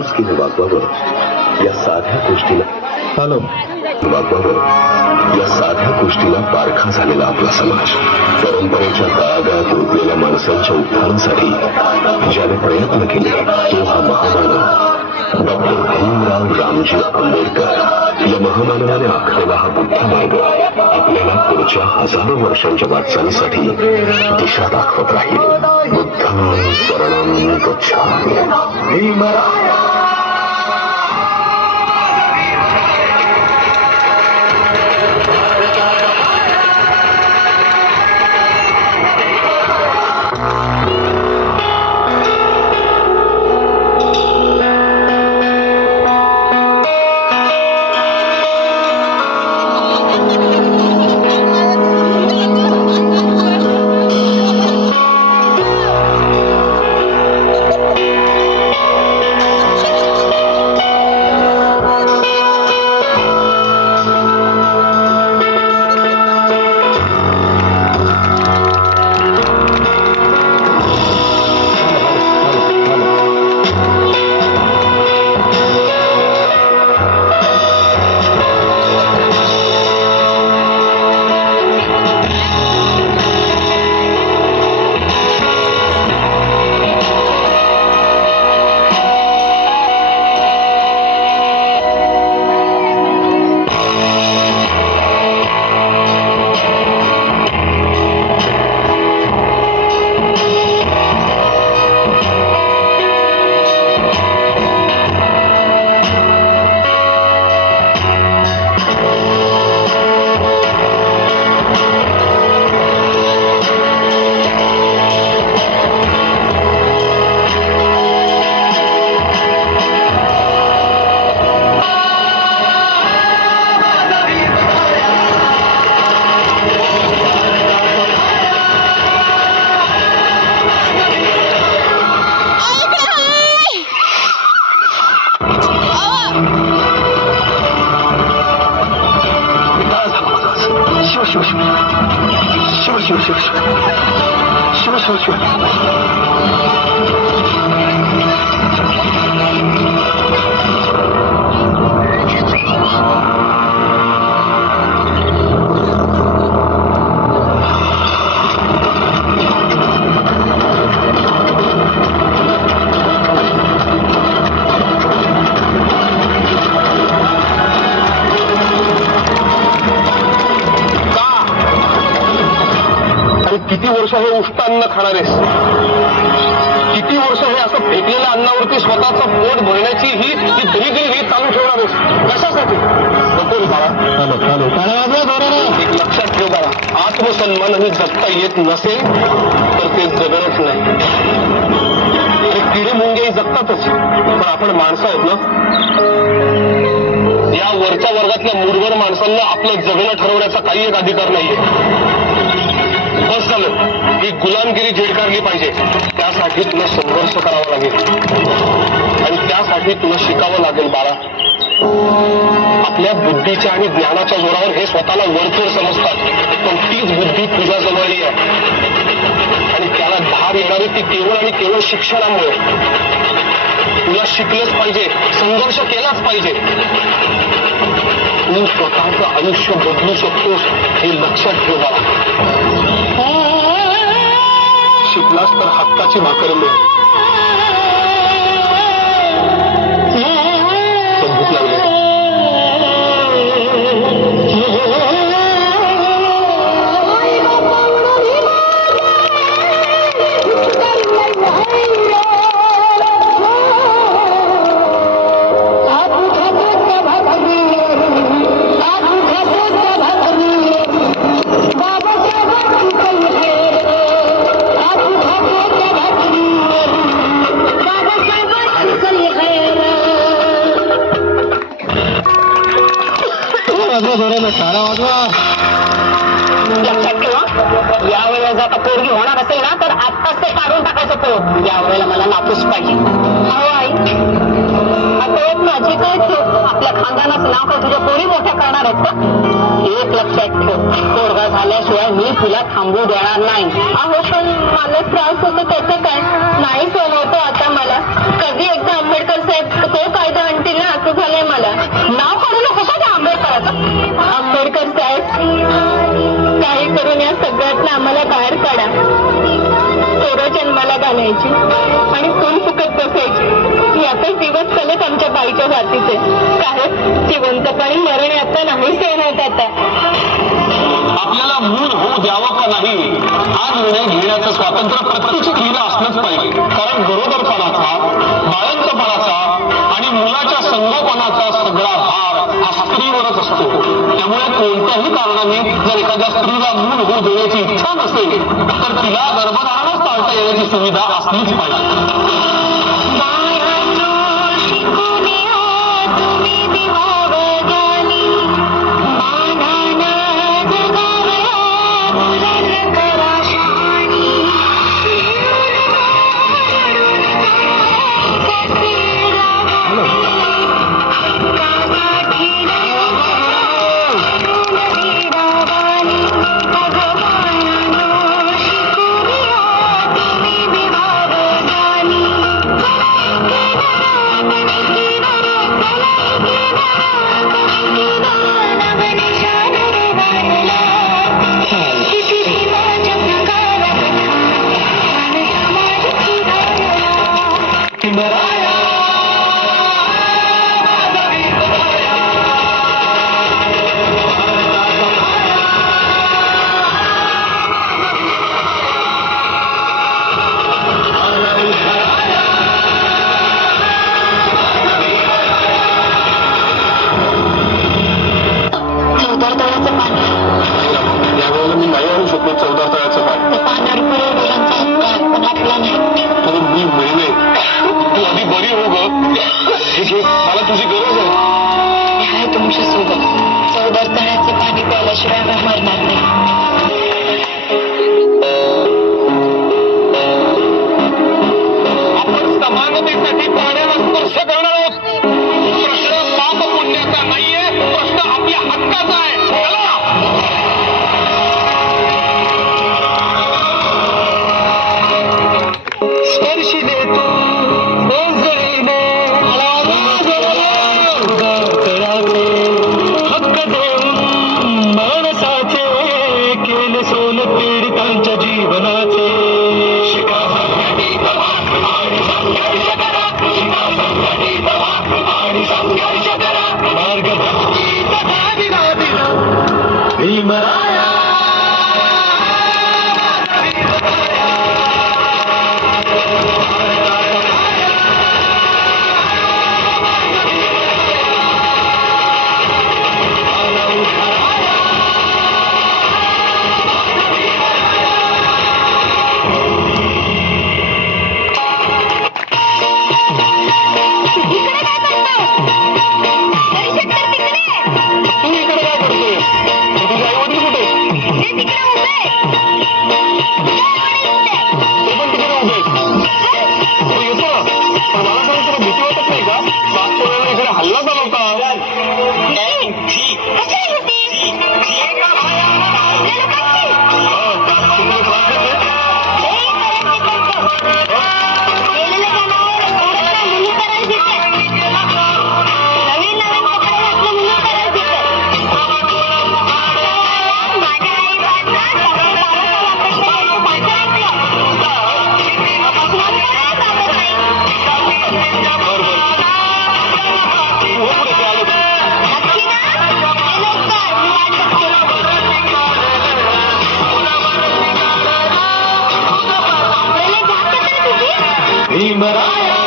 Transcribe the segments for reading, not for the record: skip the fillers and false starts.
माणुसकीने वागवावं, या साध्या गोष्टीला वागवावं, या साध्या गोष्टीला पारखा झालेला आपला समाज. परंपरेच्या तळागाळात रुजलेल्या माणसांच्या उत्थानासाठी ज्याने प्रयत्न केले तो हा महामानव डॉक्टर भीमराव रामजी आंबेडकर. या महामानवाने आखलेला हा बुद्धमार्ग आपल्याला पुढच्या हजारो वर्षांच्या वाटचालीसाठी दिशा दाखवत राहील. बुद्धं शरणं गच्छामि. किती वर्ष हे उष्टान्न खाणारेस? किती वर्ष हे असं फेकलेल्या अन्नावरती स्वतःचं पोट भरण्याची ही दही चालू ठेवणारेस? कशासाठी? नको बाळा, एक लक्षात ठेव बाळा, आत्मसन्मानही जगता येत नसेल तर ते जगणच नाही. हे किडे मुंग्याही जगतातच, पण आपण माणसं आहोत ना. या वरच्या वर्गातल्या मूर्वर माणसांना आपलं जगणं ठरवण्याचा काही एक अधिकार नाहीये. बस झालं, ही गुलामगिरी झेडकारली पाहिजे. त्यासाठी तुला संघर्ष करावा लागेल आणि त्यासाठी तुला शिकावं लागेल बाळा. आपल्या बुद्धीच्या आणि ज्ञानाच्या जोरावर हे स्वतःला वरचढ समजतात, पण तीच बुद्धी तुझ्या जवळही आहे आणि त्याला धार येणारी ती केवळ आणि केवळ शिक्षणामुळे. तुला शिकलंच पाहिजे, संघर्ष केलाच पाहिजे. तू स्वतःचं आयुष्य बदलू शकतोस हे लक्षात ठेव बाळा. शिकलास तर हक्काची भाकर मिळेल. भूक लागली. यावेळेला जर पोरगी होणार असेल ना तर आत्ताच ते काढून टाकायचं पोर. यावेळेला मला नापूस पाहिजे. हो आई, आता माझी काय आपल्या खानदानाचं नाव काय तुझ्या पोरी मोठ्या करणार आहेत का? एक लक्षात ठेव, पोरगा झाल्याशिवाय मी तुला थांबू देणार नाही. अहो पण मला त्रास होतो त्याचं काय? नाही सहन होतो आता मला. कधी एकदा आंबेडकर साहेब यायची आणि तोंड फुकत बसायची. यातच दिवस चालत आमच्या बाईच्या जातीचे. कारण जिवंतपणी मरण याचा नाही सहन होत आता. आपल्याला मूल होऊ द्यावं का नाही हा निर्णय घेण्याचं स्वातंत्र्य प्रत्येक स्त्रीला असलंच पाहिजे. कारण गरोदरपणाचा, बाळंतपणाचा आणि मुलाच्या संगोपनाचा सगळा भार हा स्त्रीवरच असतो. त्यामुळे कोणत्याही कारणाने जर एखाद्या स्त्रीला मूल होऊ देण्याची इच्छा नसेल तर तिला गर्भधारणच टाळता येण्याची सुविधा असलीच पाहिजे. यावेळेला मी नाही आणू शकलो चौदा तळ्याचं पाणी. तू मी मिळवे तू आधी बरी हो ग. मला तुझी गरज आहे. तुमच्या सोबत चौदार तळ्याचे पाणी प्यायल्याशिवाय मी मरणार नाही. आपण समानतेसाठी पाण्याला स्पर्श करणार आहोत. प्रश्न पाप पुण्याचा नाहीये, प्रश्न आपल्या हक्काचा आहे. चला. स्पर्शी देतो हक्क देऊन माणसाचे केले सोन पीडितांच्या जीवनाचे. भीमराया हल्ला चालवता भीमराया.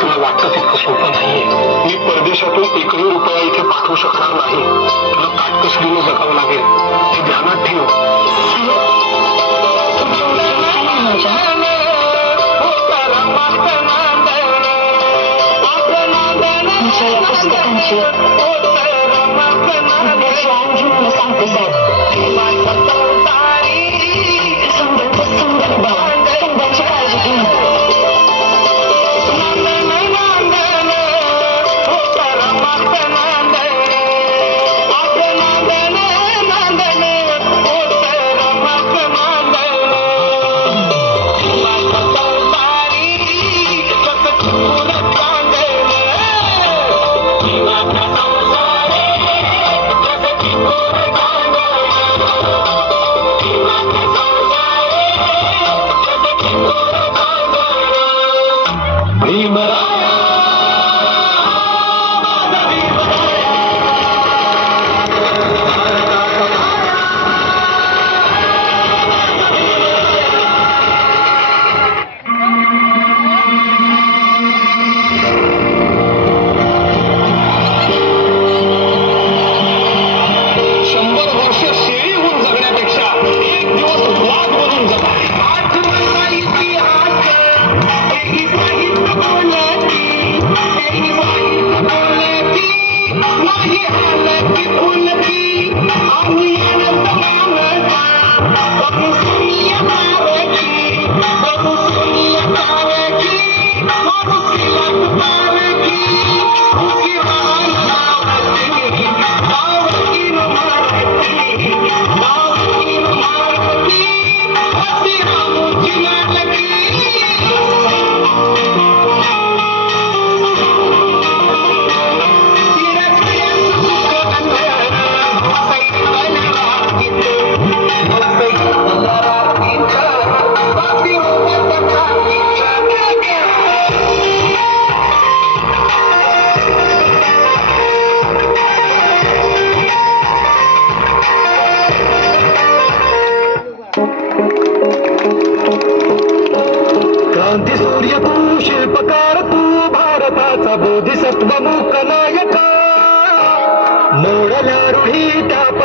तुला वाटतं तितकं सोपं नाहीये. मी परदेशातून एकही रुपया इथे पाठवू शकणार नाही. तुला काटकसरीने जगावं लागेल हे ध्यानात ठेव. पुस्तकांची मला सांगते समजांची काळजी घेऊन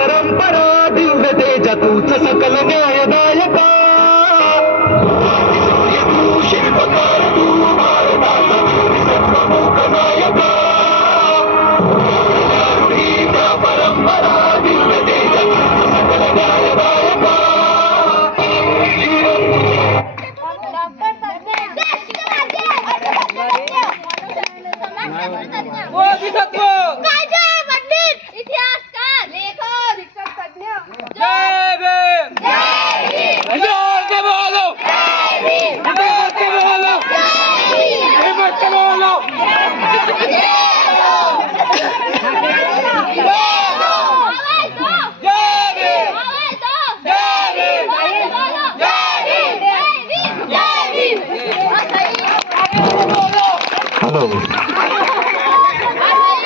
परंपरा दिव्य तेजा तूच सकल न्यायदायका शिल्पकार तू भारताचा प्रमुख नायका परंपरा दिव्य तेजा तूच सकल न्यायदायका ओ दिसत